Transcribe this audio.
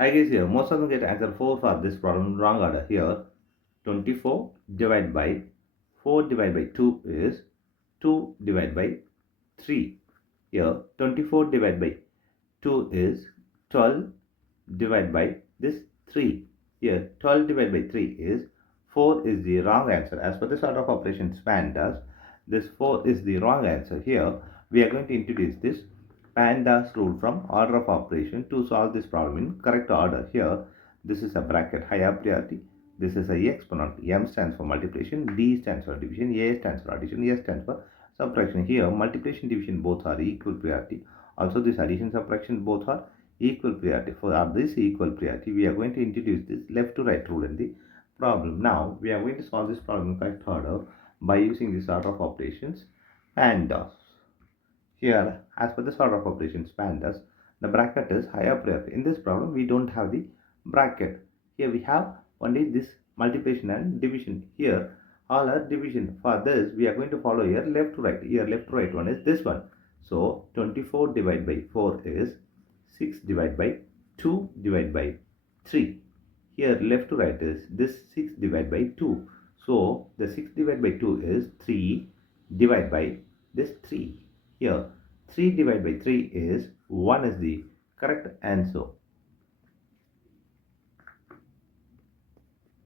Hi guys, here most of them get answer 4 for this problem. Wrong order. Here 24 divided by 4 divided by 2 is 2 divided by 3. Here 24 divided by 2 is 12 divided by this 3. Here 12 divided by 3 is 4 is the wrong answer. As per this order of operations PEMDAS, this 4 is the wrong answer. Here we are going to introduce this PEMDAS rule from order of operation to solve this problem in correct order. Here this is a bracket higher priority. This is a exponent. M stands for multiplication, D stands for division, A stands for addition, S stands for subtraction. Here multiplication division both are equal priority. Also this addition subtraction both are equal priority. For this equal priority, we are going to introduce this left to right rule in the problem. Now we are going to solve this problem in correct order by using this order of operations PEMDAS. Here, as per this order of operations PEMDAS, the bracket is higher priority. In this problem, we don't have the bracket. Here we have only this multiplication and division. Here, all are division. For this, we are going to follow here left to right. Here, left to right one is this one. So, 24 divided by 4 is 6 divided by 2 divided by 3. Here, left to right is this 6 divided by 2. So, the 6 divided by 2 is 3 divided by this 3. Here 3 divided by 3 is 1 is the correct answer.